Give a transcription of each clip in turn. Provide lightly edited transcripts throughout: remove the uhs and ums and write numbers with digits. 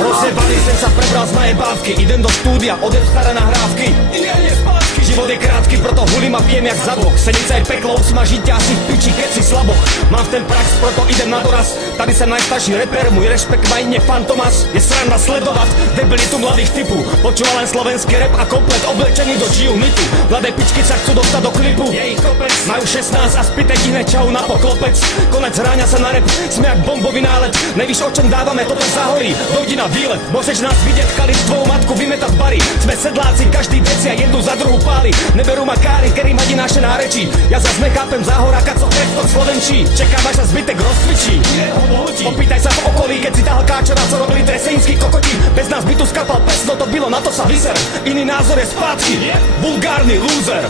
Rozjebaný sen sa prebral z mojej bávky. Idem do štúdia, odem staré nahrávky. Život je krátky, proto hulím a pijem jak zadok. Senica je peklo, usmažiť ťa asi v piči, keď si slaboch. Mám v ten prax, proto idem na doraz. Tady som najstarší reper, môj rešpekt má ine Fantomas. Je sranda sledovať debilitu mladých typu. Počúva len slovenský rap a komplet oblečený do G-Unitu. Mladé pičky sa chcú dostať do klipu. Je ich kopec, majú 16 a spýtaj ich čau na poklopec. Konec hráňa sa na rap, sme jak bombový nálet. Nevíš o čom dávame, toto zahorí. Dojdi na výlet, môžeš nás vidieť chaliť tvoju matku vymetať bary. Sme sedláci, každý veci a jednu za druhú páli. Neberú ma káry, kerým hadí naše nárečí. Ja zas nechápem záhoráka, co prestok slovenčí. Čekám, až sa zbytek rozcvičí. Opýtaj sa v okolí, keď si tahal káčera, co robili tresejnskí kokoti. Bez nás by tu skapal pes, no to bylo, na to sa vyser. Iný názor je spátky, vulgárny loser.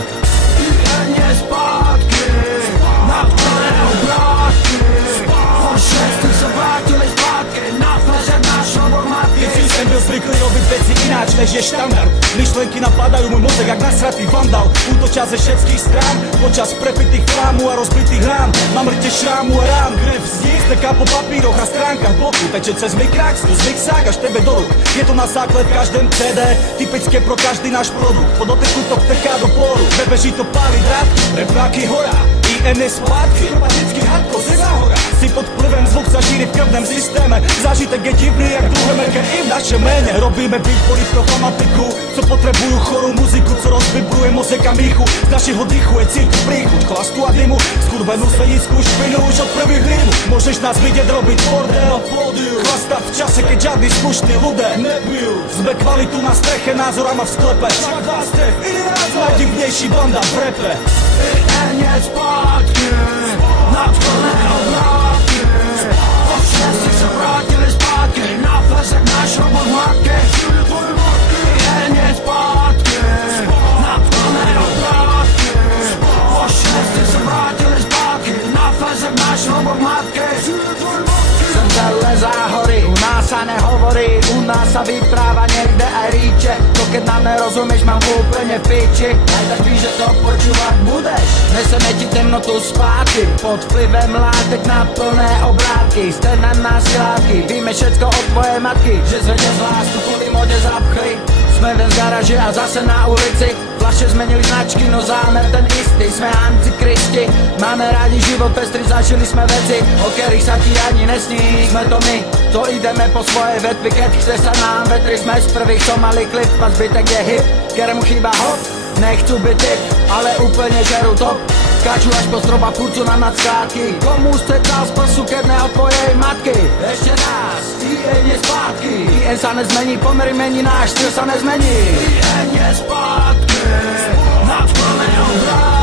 Nie spátky, na plné obrátky. Po šestých sa vrátili zpátky, na fleže našho matky. Keď jsem byl zvyklý robiť veci ináč, než je štandard. Myšlenky napadajú môj mozek jak nasratý vandal. Útočia ze všetkých strán, počas prepitých plámu a rozbitých rán. Mám rte šrámu a rán, krev zdích teká po papíroch a stránkach bloku. Teče cez mikrák, tu zvyk sák až tebe do ruk. Je to na základ v každém CD, typické pro každý náš produkt. Po doteku to vteká do poru, bebeží to páli drátky, repráky hora. IN je spátky, romantický hardko ze záhora. Si pod vplyvem zvuk sa šíri v krvném systéme. Zážitek je divný jak druhé merke i v našem méne. Robíme beatbory pro fanatiku, co potrebujú chorú muziku, co rozvibruje mozek a míchu. Z našeho dýchu je cítiť príchuť chlastu a dymu. Skurvenú svenickú špinu už od prvých rýmu. Môžeš nás vidieť robiť bordel, chlastať v čase, keď žiadny slušný ľudé nebijú. Sme kvalitu na streche, názorama v sklepe. Najdivnejší banda v repe. Nie spátky, na plné obrátky. Po šestých sa vrátili zpátky, na fleže našho matky. Nie spátky, na plné obrátky. Po šestých sa vrátili zpátky, na fleže našho matky. Sem celé záhory, u nás sa nehovorí, u nás sa vypráva niekde aj ríče. To keď nám nerozumieš, mám úplne v piči. Aj tak víš, že to počúvať budeš. Neseme ti temnotu spátky, pod vplyvem látek na plné obrátky. Ste na nás látky, víme všetko od tvojej matky. Že zvedne z lásku kvôli mode zapchli. Sme ven z garáže a zase na ulici. Flaše zmenili značky, no zámer ten istý. Sme antikristi, máme rádi život pestrý. Zažili sme veci, o ktorých sa ti ani nesní. Sme to my, to ideme po svojej vetvi. Keď chce sa nám vetri, sme z prvých, čo mali klip. A zbytek je hip, ktorému chýba hop. Nechcú byť typ, ale úplne žerú top. Skáču až po stropa, furcu na nadskáky. Komu ste dal spasu, keď ne od tvojej matky? Ešte raz, IN je spátky. IN sa nezmení, pomery mení, náš styl sa nezmení. IN je spátky, na plné obrátky.